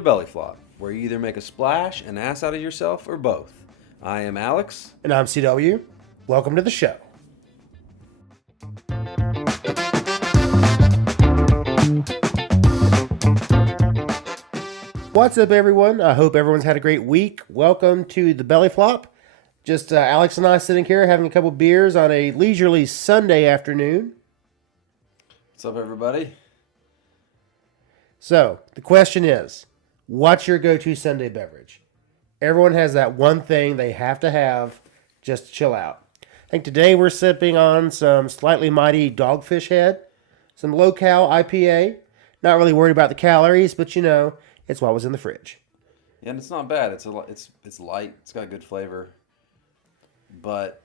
to Belly Flop, where you either make a splash, an ass out of yourself, or both. I am Alex. And I'm CW. Welcome to the show. What's up, everyone? I hope everyone's had a great week. Welcome to the Belly Flop. Just Alex and I sitting here having a couple beers on a leisurely Sunday afternoon. What's up, everybody? So, the question is, what's your go-to Sunday beverage? Everyone has that one thing they have to have just to chill out. I think today we're sipping on some Slightly Mighty Dogfish Head, some low-cal IPA. Not really worried about the calories, but you know, it's what was in the fridge. Yeah, and it's not bad. It's light. It's got good flavor. But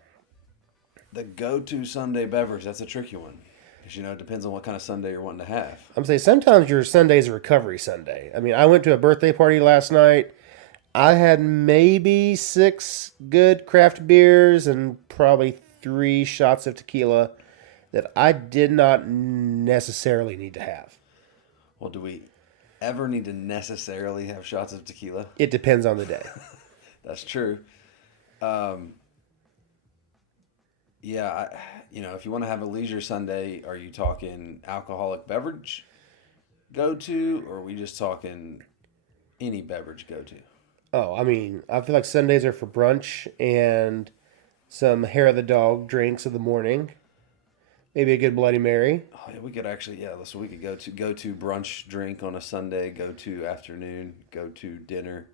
the go-to Sunday beverage, that's a tricky one. Because, you know, it depends on what kind of Sunday you're wanting to have. I'm saying sometimes your Sunday's a recovery Sunday. I mean, I went to a birthday party last night. I had maybe 6 good craft beers and probably 3 shots of tequila that I did not necessarily need to have. Well, do we ever need to necessarily have shots of tequila? It depends on the day. That's true. If you want to have a leisure Sunday, are you talking alcoholic beverage go-to, or are we just talking any beverage go-to? Oh, I mean, I feel like Sundays are for brunch and some hair of the dog drinks of the morning. Maybe a good Bloody Mary. Oh, yeah, we could actually, so we could go to brunch drink on a Sunday, go to afternoon, go to dinner.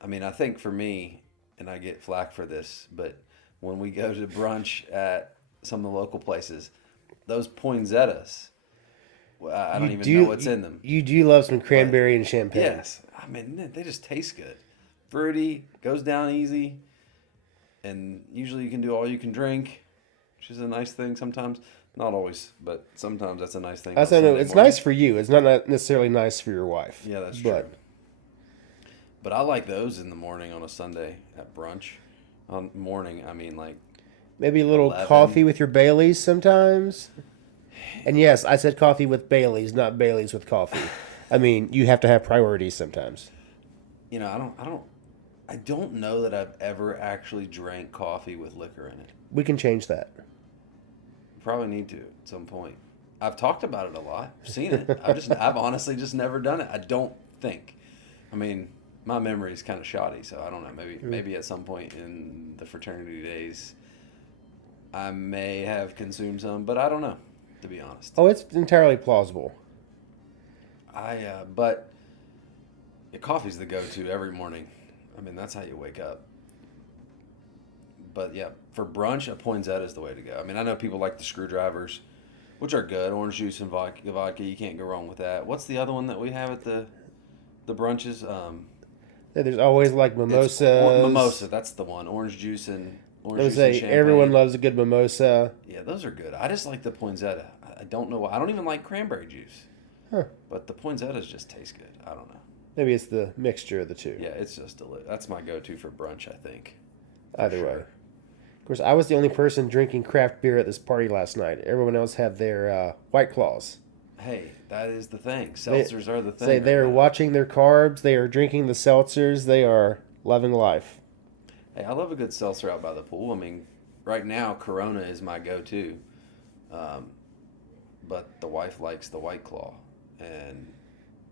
I mean, I think for me, and I get flack for this, but when we go to brunch at some of the local places, those poinsettias, I don't even know what's in them. You do love some cranberry and champagne. Yes. I mean, they just taste good. Fruity, goes down easy, and usually you can do all you can drink, which is a nice thing sometimes. Not always, but sometimes that's a nice thing. I said, no, it's nice for you. It's not necessarily nice for your wife. Yeah, that's true. But I like those in the morning on a Sunday at brunch. On morning, I mean, like maybe a little 11. Coffee with your Baileys sometimes. And yes, I said coffee with Baileys, not Baileys with coffee. I mean, you have to have priorities sometimes. You know, I don't know that I've ever actually drank coffee with liquor in it. We can change that. Probably need to at some point. I've talked about it a lot. I've seen it. I've honestly just never done it. I don't think. I mean, my memory is kind of shoddy, so I don't know. Maybe at some point in the fraternity days, I may have consumed some, but I don't know, to be honest. Oh, it's entirely plausible. But coffee's the go-to every morning. I mean, that's how you wake up. But yeah, for brunch, a poinsettia is the way to go. I mean, I know people like the screwdrivers, which are good. Orange juice and vodka, you can't go wrong with that. What's the other one that we have at the brunches? There's always like mimosas. Mimosa, that's the one. Orange juice and champagne. Everyone loves a good mimosa. Yeah, those are good. I just like the poinsettia. I don't know why. I don't even like cranberry juice. Huh. But the poinsettias just taste good. I don't know. Maybe it's the mixture of the two. Yeah, it's just delicious. That's my go-to for brunch, I think. Either way. Of course, I was the only person drinking craft beer at this party last night. Everyone else had their White Claws. Hey, that is the thing. Seltzers are the thing. They are watching their carbs. They are drinking the seltzers. They are loving life. Hey, I love a good seltzer out by the pool. I mean, right now, Corona is my go-to. But the wife likes the White Claw. And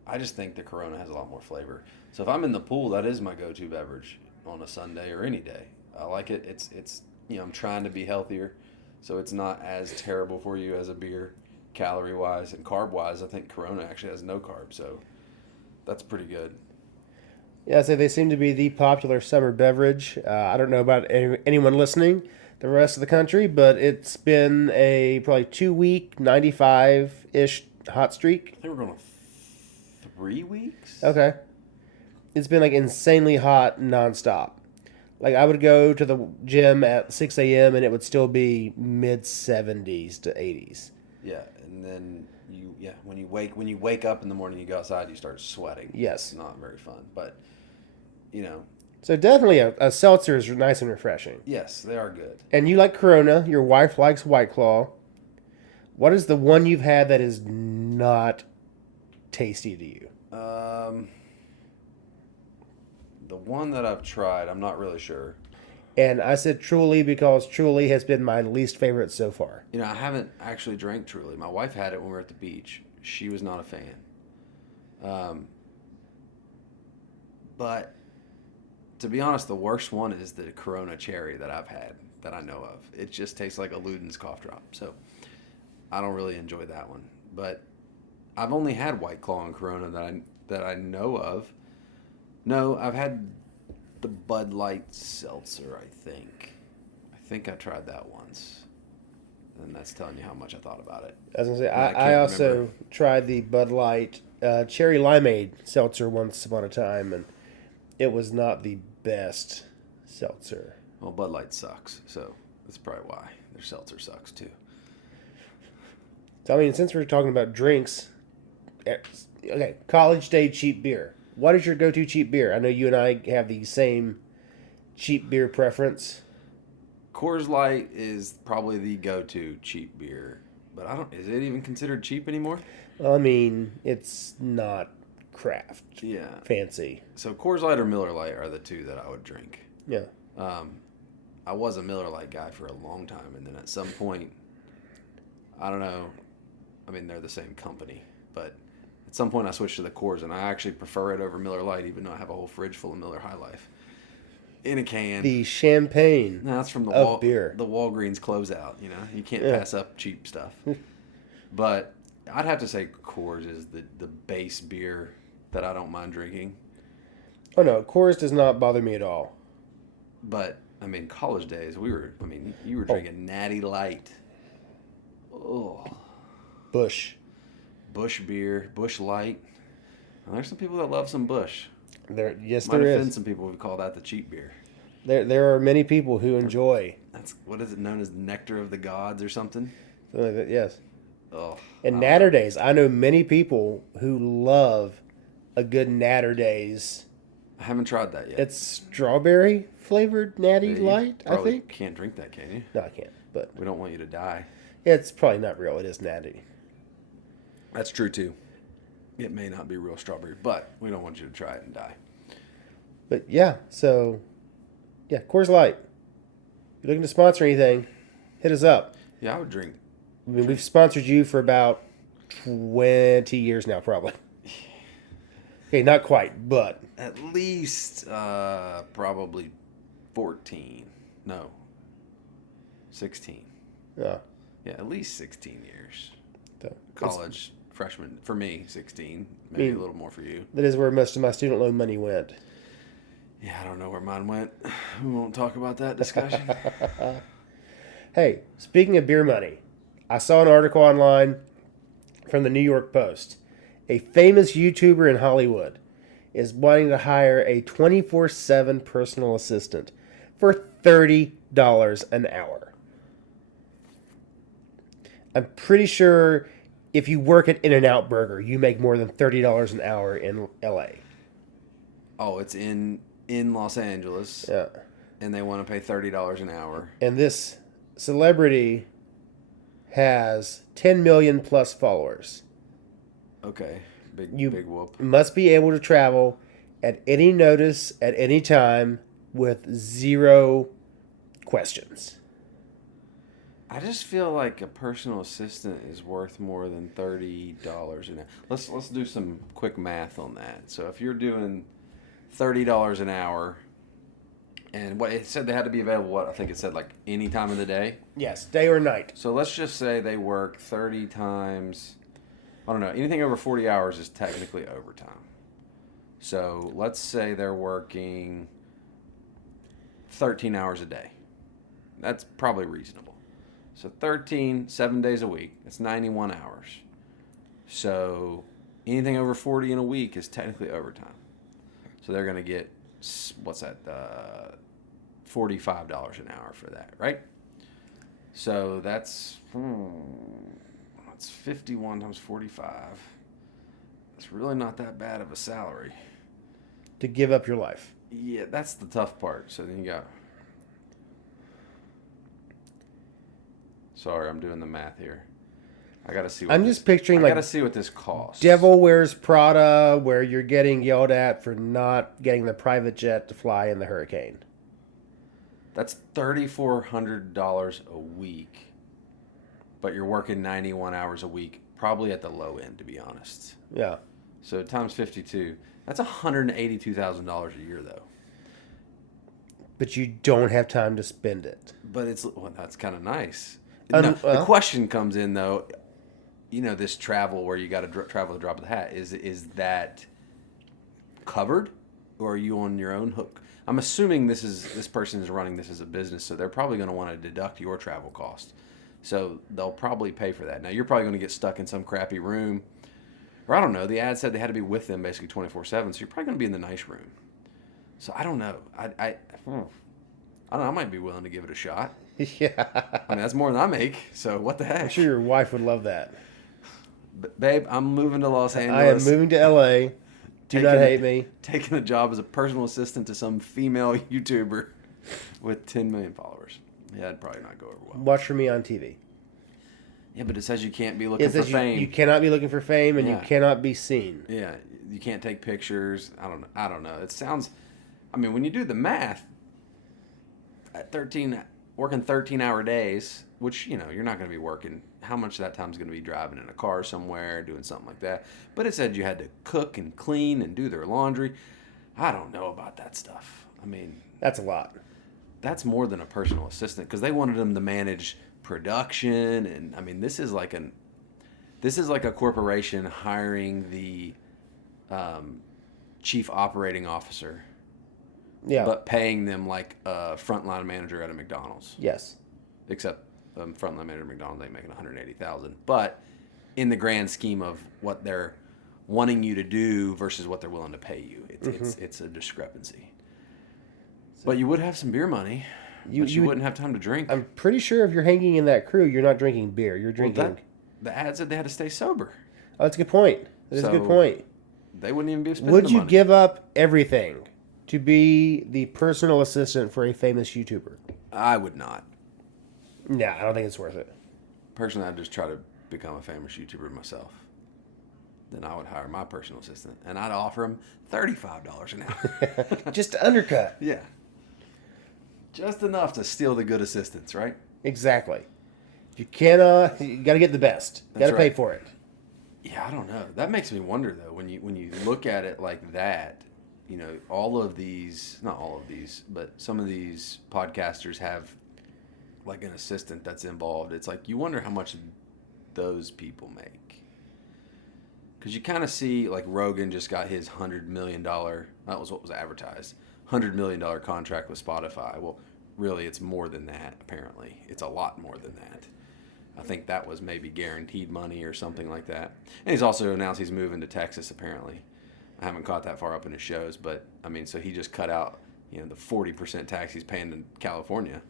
I just think the Corona has a lot more flavor. So if I'm in the pool, that is my go-to beverage on a Sunday or any day. I like it. It's I'm trying to be healthier, so it's not as terrible for you as a beer, calorie-wise and carb-wise. I think Corona actually has no carbs, so that's pretty good. Yeah, so they seem to be the popular summer beverage. I don't know about anyone listening, the rest of the country, but it's been a probably 2-week, 95-ish hot streak. I think we're going 3 weeks. Okay. It's been like insanely hot nonstop. Like I would go to the gym at 6 a.m. and it would still be mid-70s to 80s. Yeah, and then when you wake up in the morning, you go outside, you start sweating. Yes. It's not very fun, but So definitely a seltzer is nice and refreshing. Yes, they are good. And you like Corona. Your wife likes White Claw. What is the one you've had that is not tasty to you? The one that I've tried, I'm not really sure. And I said Truly because Truly has been my least favorite so far. I haven't actually drank Truly. My wife had it when we were at the beach. She was not a fan. But to be honest, the worst one is the Corona Cherry that I've had that I know of. It just tastes like a Luden's cough drop. So I don't really enjoy that one. But I've only had White Claw and Corona that I know of. No, I've had the Bud Light seltzer, I think. I think I tried that once. And that's telling you how much I thought about it. I was gonna say And I I can't also remember. tried the Bud Light cherry limeade seltzer once upon a time, and it was not the best seltzer. Well, Bud Light sucks, so that's probably why. Their seltzer sucks too. So I mean, since we're talking about drinks, okay, college day cheap beer. What is your go-to cheap beer? I know you and I have the same cheap beer preference. Coors Light is probably the go-to cheap beer, but is it even considered cheap anymore? Well, I mean, it's not craft Yeah. fancy. So Coors Light or Miller Light are the two that I would drink. Yeah. I was a Miller Lite guy for a long time, and then at some point, I don't know. I mean, they're the same company, but at some point I switched to the Coors, and I actually prefer it over Miller Lite, even though I have a whole fridge full of Miller High Life in a can. The champagne No, that's from of beer. the Walgreens closeout. You can't Yeah. pass up cheap stuff. But I'd have to say Coors is the base beer that I don't mind drinking. Oh no, Coors does not bother me at all. But I mean, college days, you were drinking Natty Light. Oh, Bush. Bush beer, Bush Light. Now, there's some people that love some Bush. Yes, Might there offend is. some people who call that the cheap beer. There are many people who enjoy. That's what is it known as, nectar of the gods or something? Something like that, yes. Oh, And I don't Natter know. Days. I know many people who love a good Natter Days. I haven't tried that yet. It's strawberry flavored Natty Yeah, you Light, I probably think. can't drink that, can you? No, I can't. But We don't want you to die. it's probably not real. It is Natty. That's true too. It may not be real strawberry, but we don't want you to try it and die. But yeah, so yeah, Coors Light. If you're looking to sponsor anything, hit us up. Yeah, I would drink. I mean, we've sponsored you for about 20 years now, probably. Okay, not quite, but At least probably 14. No. 16. uh, Yeah, at least 16 years. so College freshman. For me, 16. Maybe mean- a little more for you. that is where most of my student loan money went. Yeah, I don't know where mine went. We won't talk about that discussion. Hey, speaking of beer money, I saw an article online from the New York Post. A famous YouTuber in Hollywood is wanting to hire a 24/7 personal assistant for $30 an hour. I'm pretty sure if you work at In-N-Out Burger, you make more than $30 an hour in LA. Oh, it's in Los Angeles, Yeah. and they want to pay $30 an hour. And this celebrity has 10 million plus followers. Okay, big You- big whoop. Must be able to travel at any notice at any time with zero questions. I just feel like a personal assistant is worth more than $30 an hour. Let's do some quick math on that. So if you're doing $30 an hour, and what it said they had to be available, I think it said like any time of the day. Yes, day or night. So let's just say they work 30 times. I don't know. Anything over 40 hours is technically overtime. So let's say they're working 13 hours a day. That's probably reasonable. So 13, 7 days a week. That's 91 hours. So anything over 40 in a week is technically overtime. So they're going to get, what's that, $45 an hour for that, right? So that's 51 times 45. It's really not that bad of a salary. To give up your life. Yeah, that's the tough part. So then you got... Sorry, I'm doing the math here. I gotta see. What I'm just picturing like gotta see what this costs. Devil Wears Prada, where you're getting yelled at for not getting the private jet to fly in the hurricane. That's $3,400 a week, but you're working 91 hours a week, probably at the low end, to be honest. Yeah. So times 52, that's $182,000 a year, though. But you don't have time to spend it. But that's kind of nice. No, the question comes in though. This travel where you got to travel the drop of the hat is that covered, or are you on your own hook? I'm assuming this person is running this as a business, so they're probably going to want to deduct your travel cost. So they'll probably pay for that. Now you're probably going to get stuck in some crappy room, or I don't know. The ad said they had to be with them basically 24/7, so you're probably going to be in the nice room. So I don't know. I don't know. I might be willing to give it a shot. Yeah. I mean, that's more than I make. So what the heck? I'm sure your wife would love that. Babe, I'm moving to Los Angeles. I am moving to LA. Do not hate me. Taking a job as a personal assistant to some female YouTuber with 10 million followers. Yeah, that'd probably not go over well. Watch for me on TV. Yeah, but it says you can't be looking for fame. You cannot be looking for fame, and you cannot be seen. Yeah, you can't take pictures. I don't know. It sounds. I mean, when you do the math, at working 13-hour days, which you're not going to be working. How much of that time is going to be driving in a car somewhere, doing something like that? But it said you had to cook and clean and do their laundry. I don't know about that stuff. I mean, that's a lot. That's more than a personal assistant, because they wanted them to manage production, and I mean, this is like a corporation hiring the chief operating officer. Yeah. But paying them like a frontline manager at a McDonald's. Yes. Except frontline manager at McDonald's ain't making $180,000. But in the grand scheme of what they're wanting you to do versus what they're willing to pay you, it's a discrepancy. But you would have some beer money. You wouldn't have time to drink. I'm pretty sure if you're hanging in that crew, you're not drinking beer. You're drinking. The ad said they had to stay sober. Oh, that's a good point. That's a good point. They wouldn't even be spending Would the you money. give up everything to be the personal assistant for a famous YouTuber? I would not. No, I don't think it's worth it. Personally, I'd just try to become a famous YouTuber myself. Then I would hire my personal assistant, and I'd offer him $35 an hour. Just to undercut. Yeah. Just enough to steal the good assistants, right? Exactly. You got to get the best. Got to pay for it. Yeah, I don't know. That makes me wonder, though, when you look at it like that, all of these, not all of these, but some of these podcasters have like an assistant that's involved. It's like you wonder how much those people make. Because you kind of see, like, Rogan just got his $100 million, that was what was advertised, $100 million contract with Spotify. Well, really, it's more than that, apparently. It's a lot more than that. I think that was maybe guaranteed money or something like that. And he's also announced he's moving to Texas, apparently. I haven't caught that far up in his shows, but, I mean, so he just cut out, the 40% tax he's paying in California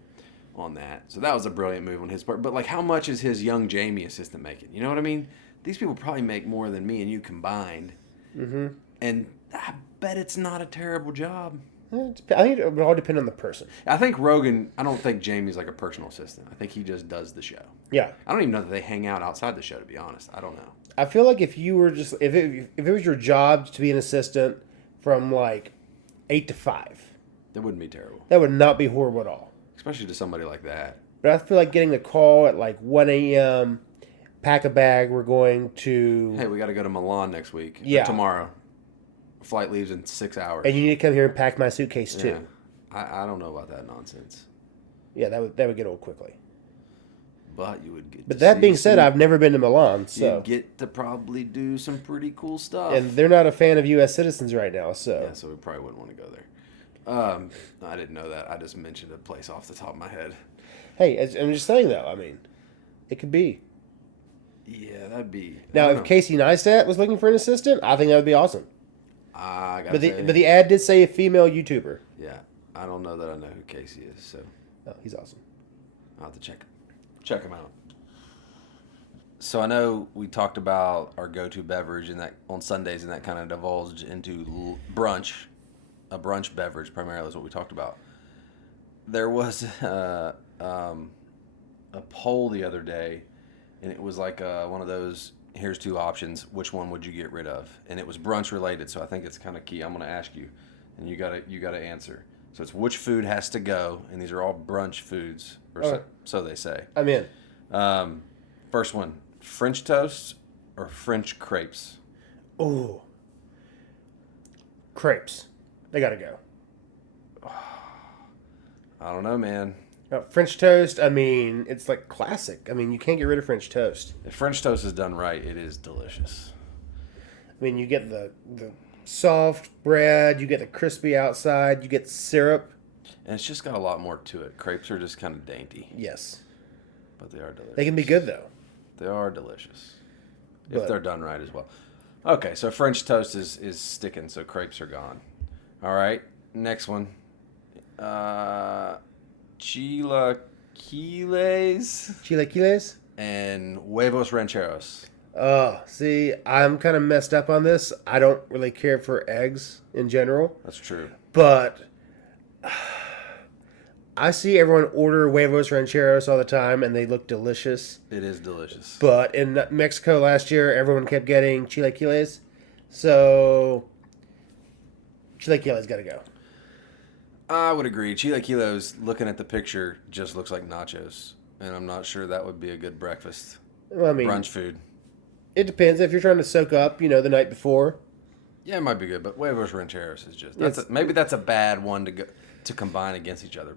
on that. So that was a brilliant move on his part. But, like, how much is his young Jamie assistant making? You know what I mean? These people probably make more than me and you combined. Mm-hmm. And I bet it's not a terrible job. I think it would all depend on the person. I think Rogan, I don't think Jamie's like a personal assistant. I think he just does the show. Yeah. I don't even know that they hang out outside the show, to be honest. I don't know. I feel like if you were just, if it was your job to be an assistant from like 8 to 5. That wouldn't be terrible. That would not be horrible at all. Especially to somebody like that. But I feel like getting the call at like 1 a.m., pack a bag, we're going to... Hey, we got to go to Milan next week. Yeah. Tomorrow. Flight leaves in 6 hours. And you need to come here and pack my suitcase too. I don't know about that nonsense. Yeah, that would get old quickly. But you would get. But that being said, I've never been to Milan, so you get to probably do some pretty cool stuff. And they're not a fan of U.S. citizens right now, so yeah, so we probably wouldn't want to go there. I didn't know that. I just mentioned a place off the top of my head. Hey, I'm just saying though. I mean, it could be. Yeah, that'd be. Now, if Casey Neistat was looking for an assistant, I think that would be awesome. But the ad did say a female YouTuber. Yeah, I don't know that I know who Casey is, so. Oh, he's awesome. I'll have to check him out. So I know we talked about our go-to beverage and that on Sundays, and that kind of divulged into brunch. A brunch beverage primarily is what we talked about. There was a poll the other day and it was like one of those. Here's two options. Which one would you get rid of? And it was brunch related, so I think it's kind of key. I'm going to ask you, and you gotta answer. So it's which food has to go, and these are all brunch foods, or so they say. I'm in. First one: French toast or French crepes. Oh, crepes. They gotta go. I don't know, man. French toast, I mean, it's like classic. I mean, you can't get rid of French toast. If French toast is done right, it is delicious. I mean, you get the soft bread, you get the crispy outside, you get syrup. And it's just got a lot more to it. Crepes are just kind of dainty. Yes. But they are delicious. They can be good, though. They are delicious. If they're done right as well. Okay, so French toast is sticking, so crepes are gone. All right, next one. Chilaquiles Chilaquiles? and huevos rancheros. Oh, see, I'm kind of messed up on this. I don't really care for eggs in general. That's true. But I see everyone order huevos rancheros all the time, and they look delicious. It is delicious. But in Mexico last year, everyone kept getting chilaquiles. So, chilaquiles got to go. I would agree. Chilaquiles, looking at the picture, just looks like nachos. And I'm not sure that would be a good breakfast. Well, I mean, brunch food. It depends. If you're trying to soak up, the night before. Yeah, it might be good, but huevos rancheros is just maybe that's a bad one to combine against each other.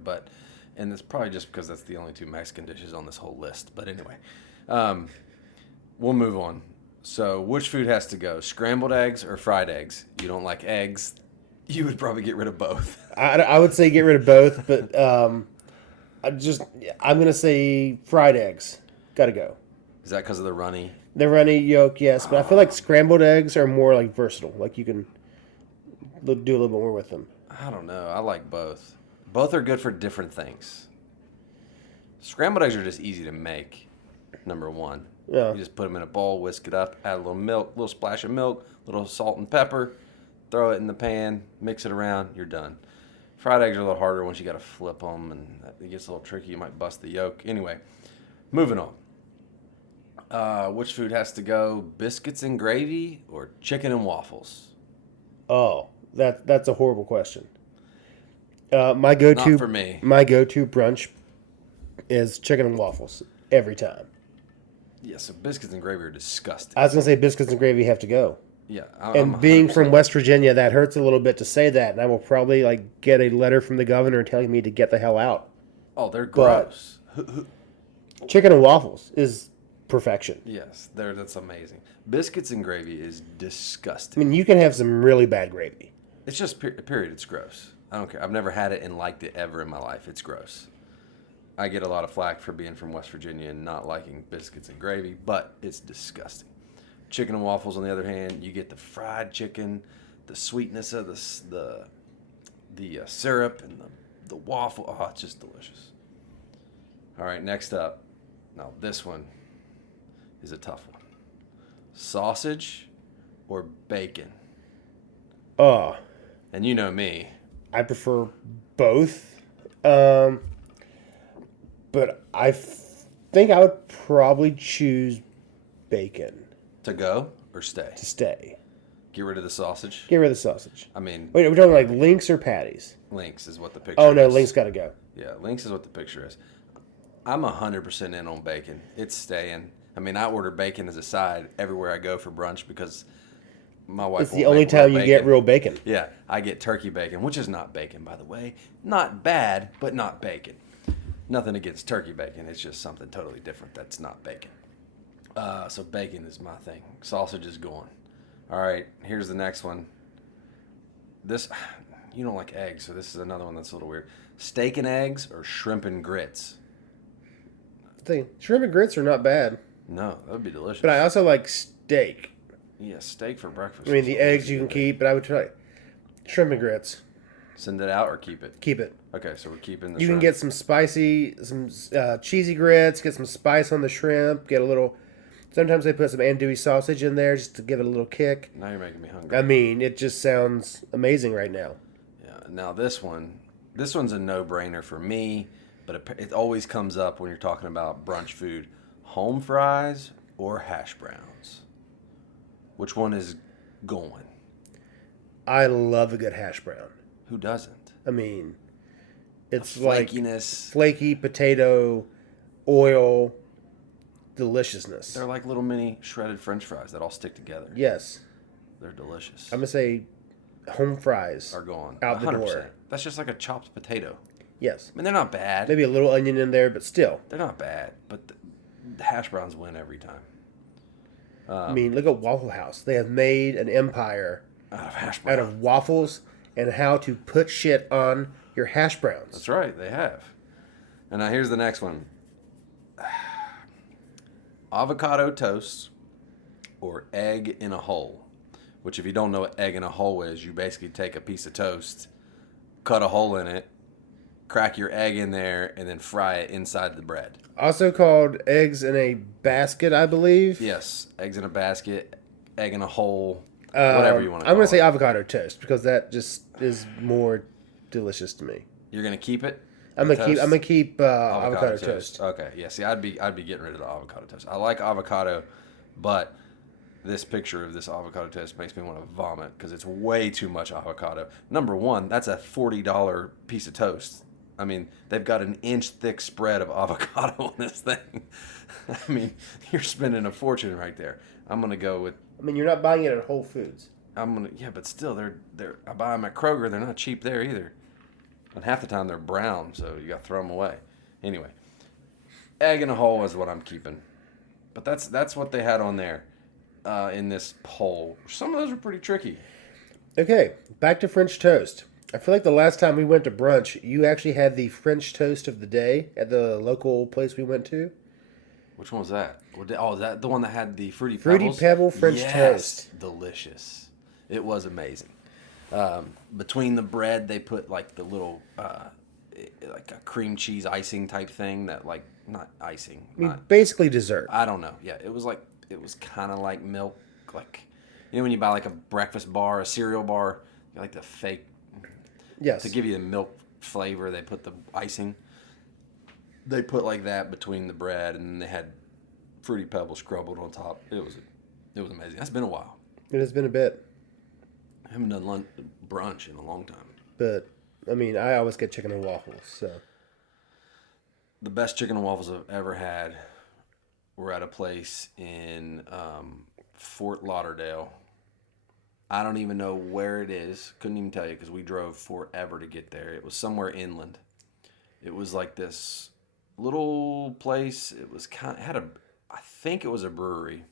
And it's probably just because that's the only two Mexican dishes on this whole list. But anyway, we'll move on. So, which food has to go? Scrambled eggs or fried eggs? You don't like eggs. You would probably get rid of both. I would say get rid of both, but I'm going to say fried eggs. Got to go. Is that because of the runny? The runny yolk, yes, but I feel like scrambled eggs are more like versatile. Like you can do a little bit more with them. I don't know. I like both. Both are good for different things. Scrambled eggs are just easy to make. Number one. Yeah. You just put them in a bowl, whisk it up, add a little milk, a little splash of milk, a little salt and pepper, throw it in the pan, mix it around, you're done. Fried eggs are a little harder once you got to flip them, and it gets a little tricky. You might bust the yolk. Anyway, moving on. Which food has to go? Biscuits and gravy or chicken and waffles? Oh, that's a horrible question. My go-to Not for me. My go-to brunch is chicken and waffles every time. Yeah, so biscuits and gravy are disgusting. I was gonna say biscuits and gravy have to go. Yeah, And being from West Virginia, that hurts a little bit to say that, and I will probably get a letter from the governor telling me to get the hell out. Oh, they're gross. Chicken and waffles is perfection. Yes, that's amazing. Biscuits and gravy is I disgusting. mean, you can have some really bad gravy. It's just period. It's gross. I don't care. I've never had it and liked it ever in my life. It's gross. I get a lot of flack for being from West Virginia and not liking biscuits and gravy, but it's disgusting. Chicken and waffles, on the other hand, you get the fried chicken, the sweetness of the syrup and the waffle. Oh, it's just delicious. All right, next up. Now, this one is a tough one. Sausage or bacon? Oh, And you know me. I prefer both. But I think I would probably choose bacon To go or stay? to stay. Get rid of the sausage? Get rid of the sausage. I mean, Wait, are we talking links or patties? links is what the picture Oh, no, is. links got to go. Yeah, links is what the picture is. I'm 100% in on bacon. It's staying. I mean, I order bacon as a side everywhere I go for brunch because my wife It's won't the only make real time you get bacon. real bacon. Yeah, I get turkey bacon, which is not bacon, by the way. Not bad, but not bacon. Nothing against turkey bacon. It's just something totally different that's not bacon. So bacon is my thing. Sausage is gone. All right, here's the next one. You don't like eggs, so this is another one that's a little weird. Steak and eggs or shrimp and grits? Shrimp and grits are not bad, No, that would be delicious. but I also like steak. Yeah, steak for breakfast. I mean, is the always eggs you a can good keep, but I would try shrimp and grits. Send it out or keep it? Keep it. Okay, so we're keeping the You shrimp. can get some cheesy grits, get some spice on the shrimp, get a little. Sometimes they put some andouille sausage in there just to give it a little kick. Now you're making me hungry. I mean, it just sounds amazing right now. Yeah. Now this one's a no-brainer for me, but it always comes up when you're talking about brunch food. home fries or hash browns? Which one is going? I love a good hash brown. Who doesn't? I mean, it's Flakiness. flaky potato, oil, deliciousness. They're like little mini shredded French fries that all stick together. Yes. They're delicious. I'm going to say home fries are gone. out the 100%. door. That's just like a chopped potato. Yes. I mean, they're not bad. Maybe a little onion in there, but still. They're not bad, but the hash browns win every time. I mean, look at Waffle House. They have made an empire Out of hash browns. out of waffles and how to put shit on your hash browns. That's right, they have. And now here's the next one. Avocado toast or egg in a hole. Which, if you don't know what egg in a hole is, you basically take a piece of toast, cut a hole in it, crack your egg in there, and then fry it inside the bread. Also called eggs in a basket, I believe. Yes, eggs in a basket, egg in a hole, whatever you want to call it. I'm going to say avocado toast because that just is more delicious to me. You're gonna keep it. I'm gonna keep avocado toast. Okay, yeah. See, I'd be getting rid of the avocado toast. I like avocado, but this picture of this avocado toast makes me want to vomit because it's way too much avocado. Number one, that's a $40 piece of toast. I mean, they've got an inch thick spread of avocado on this thing. I mean, you're spending a fortune right there. I'm gonna go with. I mean, you're not buying it at Whole Foods. Yeah, but still, they're. I buy them at Kroger. They're not cheap there either. And half the time they're brown, so you got to throw them away. Anyway, egg in a hole is what I'm keeping. But that's what they had on there in this poll. Some of those were pretty tricky. Okay, back to French toast. I feel like the last time we went to brunch, you actually had the French toast of the day at the local place we went to. Which one was that? Oh, is that the one that had the Fruity Fruity Pebbles? Pebble French toast. Delicious. It was amazing. Between the bread, they put like the little, like a cream cheese icing type thing that like, not icing. I mean, basically dessert. I don't know. Yeah, it was kind of like milk. Like, you know when you buy like a breakfast bar, a cereal bar, like the fake. Yes. To give you the milk flavor, they put the icing. They put like that between the bread, and then they had Fruity Pebbles scrubbled on top. It was amazing. That's been a while. It has been a bit. I haven't done brunch in a long time. But, I mean, I always get chicken and waffles, so. The best chicken and waffles I've ever had were at a place in Fort Lauderdale. I don't even know where it is. Couldn't even tell you because we drove forever to get there. It was somewhere inland. It was like this little place. It was I think it was a brewery.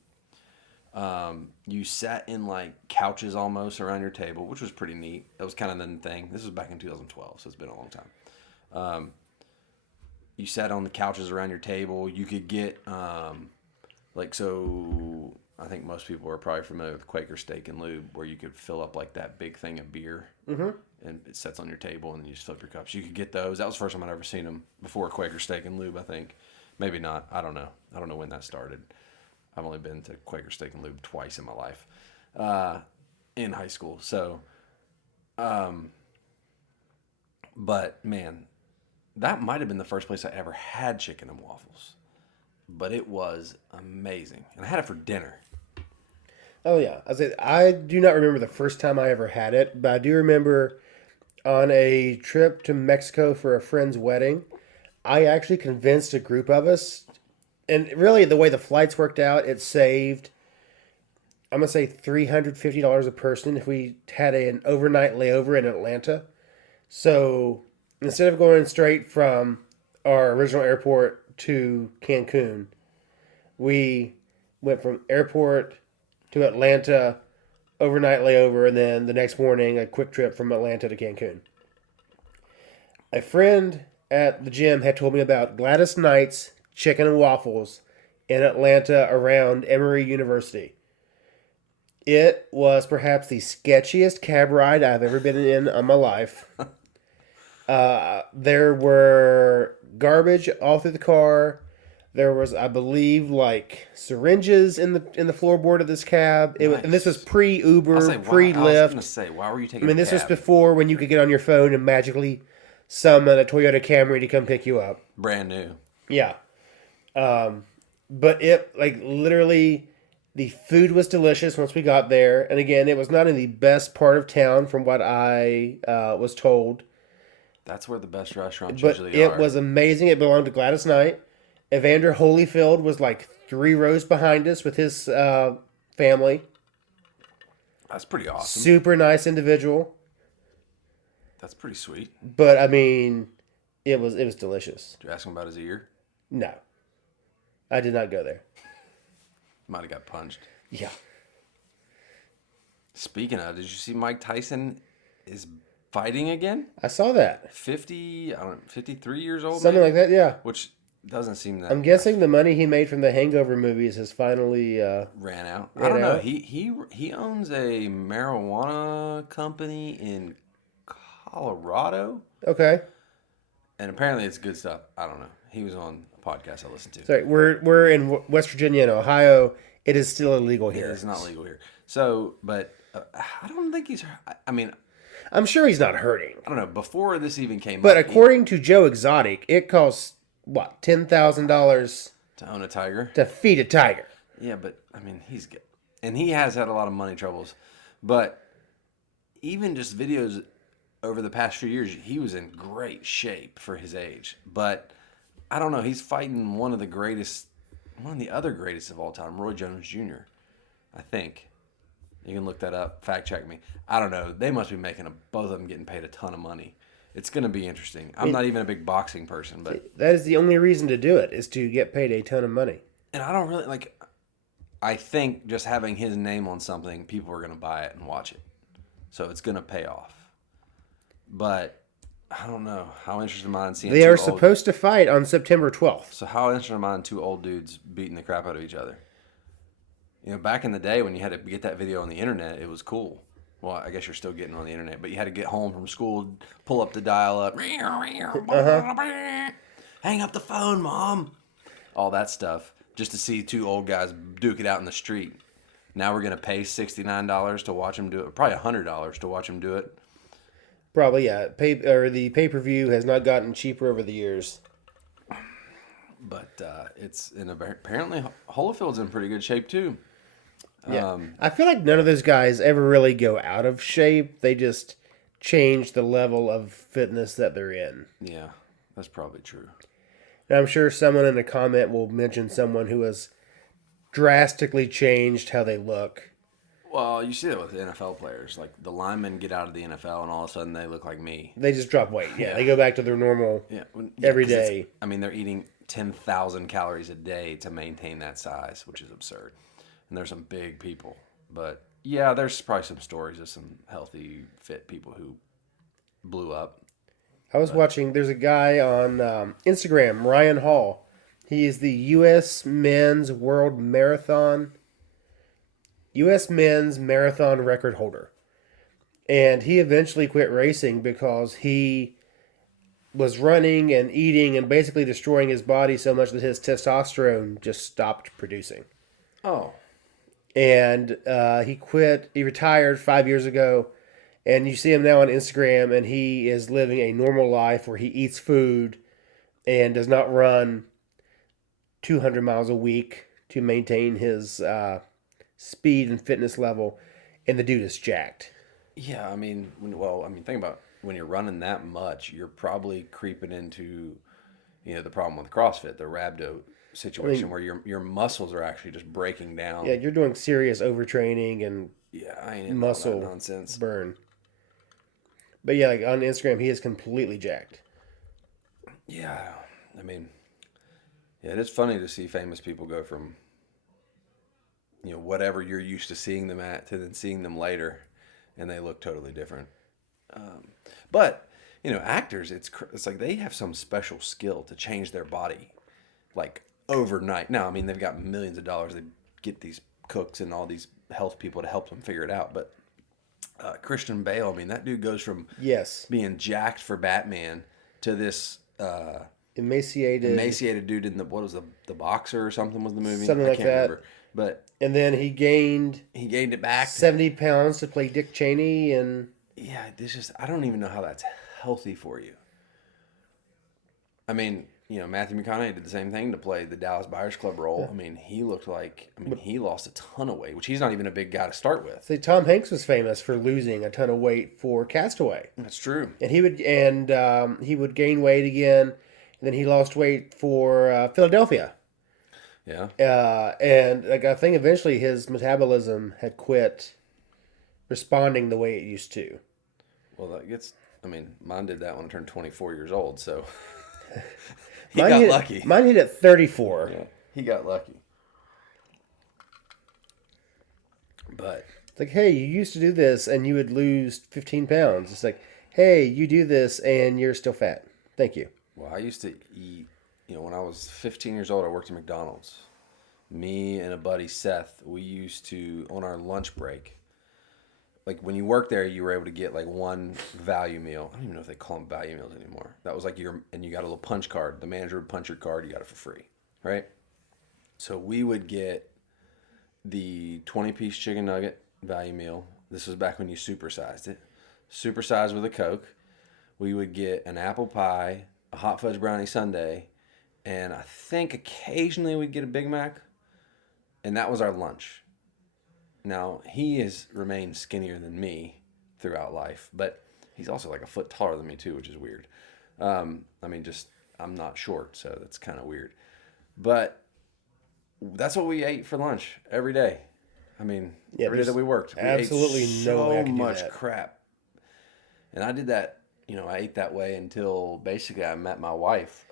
You sat in like couches almost around your table, which was pretty neat. That was kind of the thing. This was back in 2012, so it's been a long time. You sat on the couches around your table. You could get so I think most people are probably familiar with Quaker Steak and Lube, where you could fill up like that big thing of beer, and it sets on your table, and then you just fill up your cups. You could get those. That was the first time I'd ever seen them before Quaker Steak and Lube, I think. Maybe not. I don't know. I don't know when that started. I've only been to Quaker Steak and Lube twice in my life, in high school. So, but man, that might have been the first place I ever had chicken and waffles. But it was amazing, and I had it for dinner. Oh yeah, I do not remember the first time I ever had it, but I do remember on a trip to Mexico for a friend's wedding, I actually convinced a group of us. And really, the way the flights worked out, it saved, I'm going to say $350 a person if we had an overnight layover in Atlanta. So instead of going straight from our original airport to Cancun, we went from airport to Atlanta, overnight layover, and then the next morning, a quick trip from Atlanta to Cancun. A friend at the gym had told me about Gladys Knight's chicken and waffles in Atlanta around Emory University. It was perhaps the sketchiest cab ride I've ever been in my life. There were garbage all through the car. There was, I believe, like syringes in the floorboard of this cab. Nice. And this was pre-Uber, pre-Lyft. I was going to say, why were you taking? I mean, this was before when you could get on your phone and magically summon a Toyota Camry to come pick you up. Brand new. Yeah. but it like literally the food was delicious once we got there. And again, it was not in the best part of town from what I was told, That's where the best restaurants but usually it are. was amazing. It belonged to Gladys Knight. Evander Holyfield was like 3 rows behind us with his family. That's pretty awesome. Super nice individual. That's pretty sweet. But I mean, it was delicious. Did you ask him about his ear? No, I did not go there. Might have got punched. Yeah, Speaking of, did you see Mike Tyson is fighting again? I saw that. 50, I don't know, 53 years old, Something maybe? like that. Yeah, Which doesn't seem that I'm guessing the money he made from the Hangover movies has finally. ran out. I Ran don't know. out? He owns a marijuana company in Colorado, Okay, and apparently it's good stuff. I don't know. He was on a podcast I listened to. sorry. We're in West Virginia and Ohio. It is still illegal It here. is not legal here. So, but I don't think he's. I mean, I'm sure he's not hurting. I don't know. Before this even came But up, according to Joe Exotic, it costs what $10,000 to own a tiger. to feed a tiger. Yeah, but I mean, he's good, and he has had a lot of money troubles. But even just videos over the past few years, he was in great shape for his age. But I don't know. He's fighting one of the other greatest of all time, Roy Jones Jr. I think. You can look that up. Fact check me. I don't know. They must be making both of them getting paid a ton of money. It's going to be interesting. I'm not even a big boxing person, but That is the only reason to do it, is to get paid a ton of money. and I don't really like. I think just having his name on something, people are going to buy it and watch it, so it's going to pay off. But I don't know how interested am I in seeing. They are supposed to fight on September 12th. So how interested am I in two old dudes beating the crap out of each other? You know, back in the day when you had to get that video on the internet, it was cool. Well, I guess you're still getting it on the internet, but you had to get home from school, pull up the dial-up, hang up the phone, Mom, all that stuff, just to see two old guys duke it out in the street. Now we're gonna pay $69 to watch them do it, probably $100 to watch them do it. Probably, yeah. The pay-per-view has not gotten cheaper over the years. But apparently Holyfield's in pretty good shape too. Yeah. I feel like none of those guys ever really go out of shape. They just change the level of fitness that they're in. Yeah, that's probably true. And I'm sure someone in a comment will mention someone who has drastically changed how they look. Well, you see that with NFL players. Like the linemen get out of the NFL, and all of a sudden they look like me. They just drop weight. Yeah, they go back to their normal every 'cause day. I mean, they're eating 10,000 calories a day to maintain that size, which is absurd. And there's some big people, but yeah, there's probably some stories of some healthy, fit people who blew up. I was watching, there's a guy on Instagram, Ryan Hall. He is the U.S. Men's Marathon record holder. And he eventually quit racing because he was running and eating and basically destroying his body so much that his testosterone just stopped producing. Oh. And he quit. He retired 5 years ago. And you see him now on Instagram, and he is living a normal life where he eats food and does not run 200 miles a week to maintain his speed and fitness level. And the dude is jacked. Yeah, I mean, think about when you're running that much, you're probably creeping into, the problem with CrossFit, the rhabdo situation, where your muscles are actually just breaking down. Yeah, you're doing serious overtraining and I ain't into muscle all that nonsense. burn. But yeah, like on Instagram, he is completely jacked. Yeah, I mean, it is funny to see famous people go from, whatever you're used to seeing them at to then seeing them later, and they look totally different. But actors, it's like they have some special skill to change their body, like overnight. Now, I mean, they've got millions of dollars. They get these cooks and all these health people to help them figure it out. But Christian Bale, I mean, that dude goes from being jacked for Batman to this emaciated dude in what was the Boxer or something was the movie? Something like that. Remember. But then he gained it back 70 pounds to play Dick Cheney, and I don't even know how that's healthy for you. I mean, Matthew McConaughey did the same thing to play the Dallas Buyers Club role. I mean, he looked like, he lost a ton of weight, which he's not even a big guy to start with. See, Tom Hanks was famous for losing a ton of weight for Castaway. That's true. And he would gain weight again, and then he lost weight for Philadelphia. Yeah. And like I think eventually his metabolism had quit responding the way it used to. Well, mine did that when I turned 24 years old, so he Mine got hit, lucky. Mine hit at 34. Yeah, he got lucky. But It's like, hey, you used to do this and you would lose 15 pounds. It's like, hey, you do this and you're still fat. Thank you. I used to eat, when I was 15 years old, I worked at McDonald's. Me and a buddy, Seth, we used to, on our lunch break, like when you work there, you were able to get like one value meal. I don't even know if they call them value meals anymore. That was like and you got a little punch card. The manager would punch your card, you got it for free, right? So we would get the 20-piece chicken nugget value meal. This was back when you supersized it. Supersized with a Coke. We would get an apple pie, a hot fudge brownie sundae, and I think occasionally we'd get a Big Mac. And that was our lunch. Now, he has remained skinnier than me throughout life, but he's also like a foot taller than me too, which is weird. I'm not short, so that's kind of weird. But that's what we ate for lunch every day. Every day that we worked. We absolutely ate no way I so could do much that. crap. And I did that, I ate that way until basically I met my wife.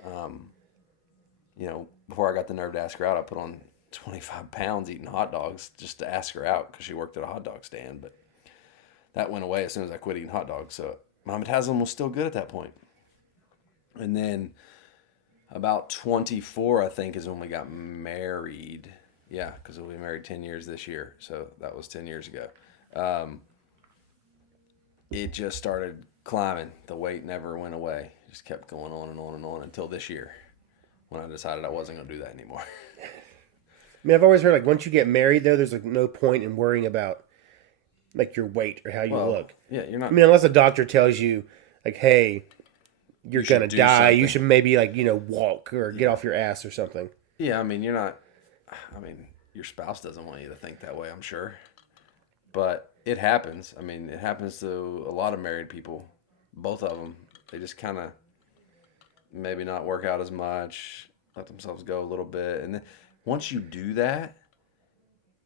Before I got the nerve to ask her out, I put on 25 pounds eating hot dogs just to ask her out because she worked at a hot dog stand. But that went away as soon as I quit eating hot dogs. So my metabolism was still good at that point. And then about 24, I think, is when we got married. Yeah, because we'll be married 10 years this year. So that was 10 years ago. It just started climbing. The weight never went away. It just kept going on and on and on until this year when I decided I wasn't going to do that anymore. I've always heard like once you get married, though, there's like no point in worrying about like your weight or how you look. Yeah, you're not. Unless a doctor tells you like, hey, you're gonna die. something. You should maybe like walk or get off your ass or something. Yeah, you're not. Your spouse doesn't want you to think that way, I'm sure. But it happens. It happens to a lot of married people. Both of them. They just kind of maybe not work out as much, let themselves go a little bit, and then once you do that,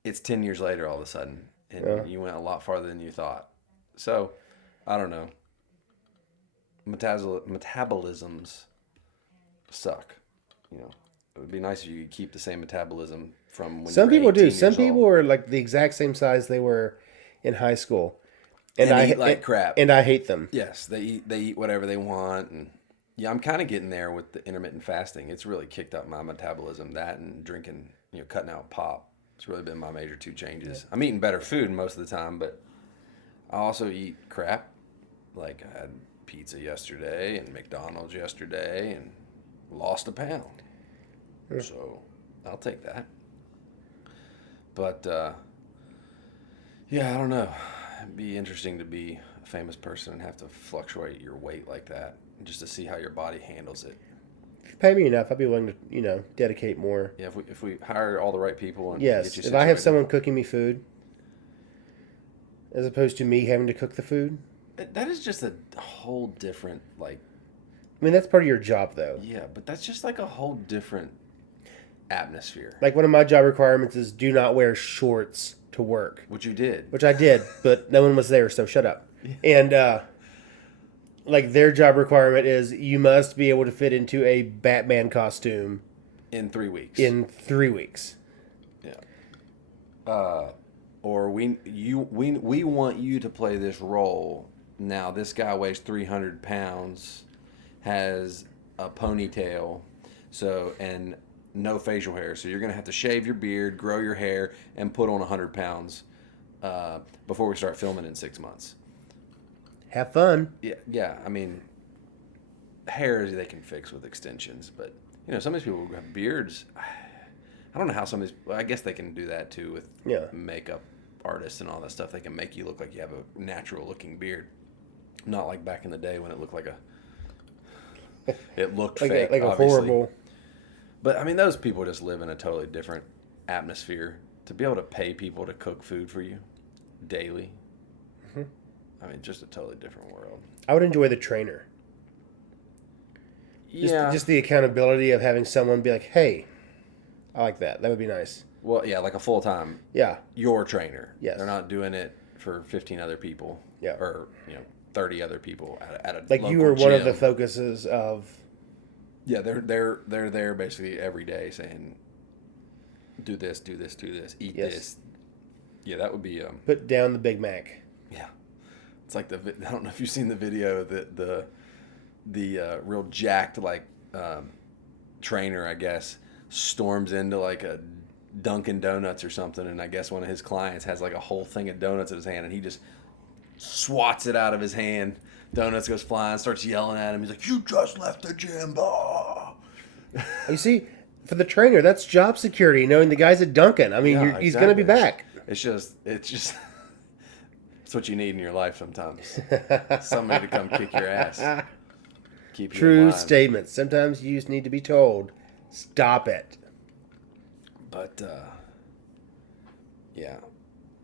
it's 10 years later all of a sudden, and you went a lot farther than you thought. So, I don't know. Metabolisms suck. It would be nice if you could keep the same metabolism from when Some you were people do. 18 Some years old. people are like the exact same size they were in high school, And they eat like crap. And I hate them. Yes, they eat whatever they want, and yeah, I'm kind of getting there with the intermittent fasting. It's really kicked up my metabolism. That and drinking, cutting out pop. It's really been my major two changes. I'm eating better food most of the time, but I also eat crap. Like I had pizza yesterday and McDonald's yesterday and lost a pound. So I'll take that. But yeah, I don't know. It'd be interesting to be a famous person and have to fluctuate your weight like that, just to see how your body handles it. If you pay me enough, I'd be willing to dedicate more. Yeah, if we hire all the right people and Yes, get you if situated. I have someone cooking me food, as opposed to me having to cook the food. That is just a whole different That's part of your job, though. Yeah, but that's just like a whole different atmosphere. Like one of my job requirements is do not wear shorts to work. Which you did. Which I did, but no one was there, so shut up. Yeah. And like their job requirement is you must be able to fit into a Batman costume in 3 weeks. In 3 weeks. Yeah. Or we want you to play this role. Now this guy weighs 300 pounds, has a ponytail, and no facial hair. So you're gonna have to shave your beard, grow your hair, and put on 100 pounds before we start filming in 6 months. Have fun. Yeah. Hair they can fix with extensions, but some of these people who have beards. I don't know how some of these. Well, I guess they can do that too with makeup artists and all that stuff. They can make you look like you have a natural looking beard, not like back in the day when it looked like It looked like fake, a obviously. horrible. But I mean, those people just live in a totally different atmosphere. To be able to pay people to cook food for you daily, I mean, just a totally different world. I would enjoy the trainer. Yeah. Just the accountability of having someone be like, hey, I like that. That would be nice. Well, yeah, like a full time. Yeah. Your trainer. Yes. They're not doing it for 15 other people. Yeah. Or 30 other people at a Like local you were one of gym. the focuses of. Yeah, they're there basically every day saying, do this, eat Yes. this. Yeah, that would be Put down the Big Mac. yeah. It's like I don't know if you've seen the video that the real jacked trainer, I guess, storms into like a Dunkin' Donuts or something, and I guess one of his clients has like a whole thing of donuts in his hand, and he just swats it out of his hand. Donuts goes flying, starts yelling at him. He's like, "You just left the gym, blah." You see, for the trainer, that's job security, knowing the guy's at Dunkin'. I mean, Yeah, he's going to be back. It's just it's what you need in your life sometimes. Somebody to come kick your ass. Keep you in True line. statements. Sometimes you just need to be told, stop it. But yeah,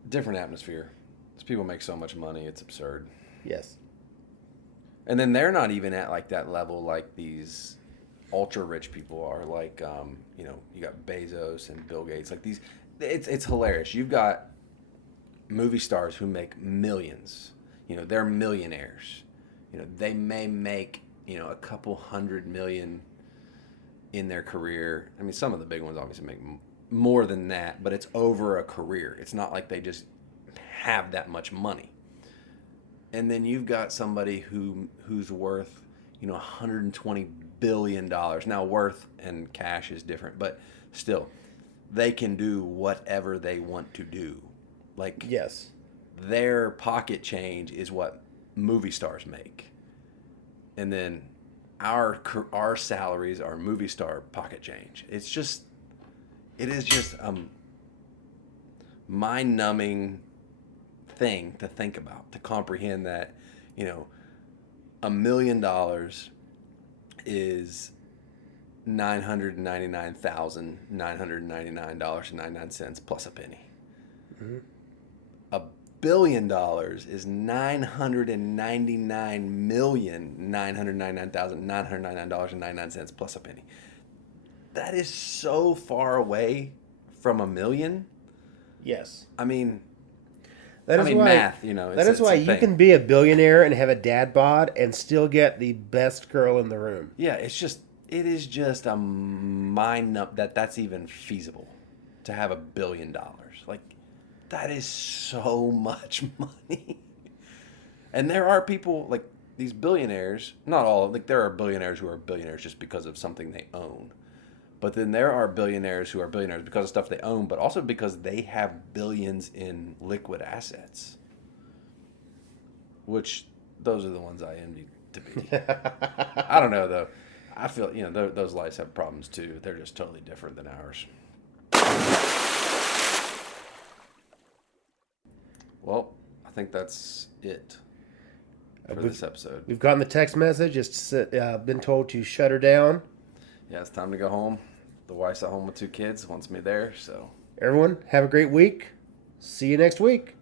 different atmosphere. These people make so much money, it's absurd. Yes. And then they're not even at like that level like these ultra rich people are. Like you got Bezos and Bill Gates. Like these, it's hilarious. You've got movie stars who make millions. They're millionaires. They may make a couple $100 million in their career. I mean, some of the big ones obviously make more than that, but it's over a career. It's not like they just have that much money. And then you've got somebody who's worth, $120 billion. Now, worth and cash is different, but still, they can do whatever they want to do. Like, Yes. their pocket change is what movie stars make. And then our salaries are movie star pocket change. It is just mind-numbing thing to think about, to comprehend that, $1 million is $999,999.99 plus a penny. Mm-hmm. $1 billion is $999,999,999.99 plus a penny. That is so far away from a million. Yes. I mean, That is why math, That is why you can be a billionaire and have a dad bod and still get the best girl in the room. Yeah, it is just a mind nut that's even feasible to have $1 billion. Like, that is so much money. And there are people like these billionaires, not all, like there are billionaires who are billionaires just because of something they own. But then there are billionaires who are billionaires because of stuff they own, but also because they have billions in liquid assets. Which, those are the ones I envy to be. I don't know, though. I feel, those lives have problems, too. They're just totally different than ours. Well, I think that's it for this episode. We've gotten the text message. It's been told to shut her down. Yeah, it's time to go home. The wife's at home with 2 kids, wants me there, so. Everyone, have a great week. See you next week.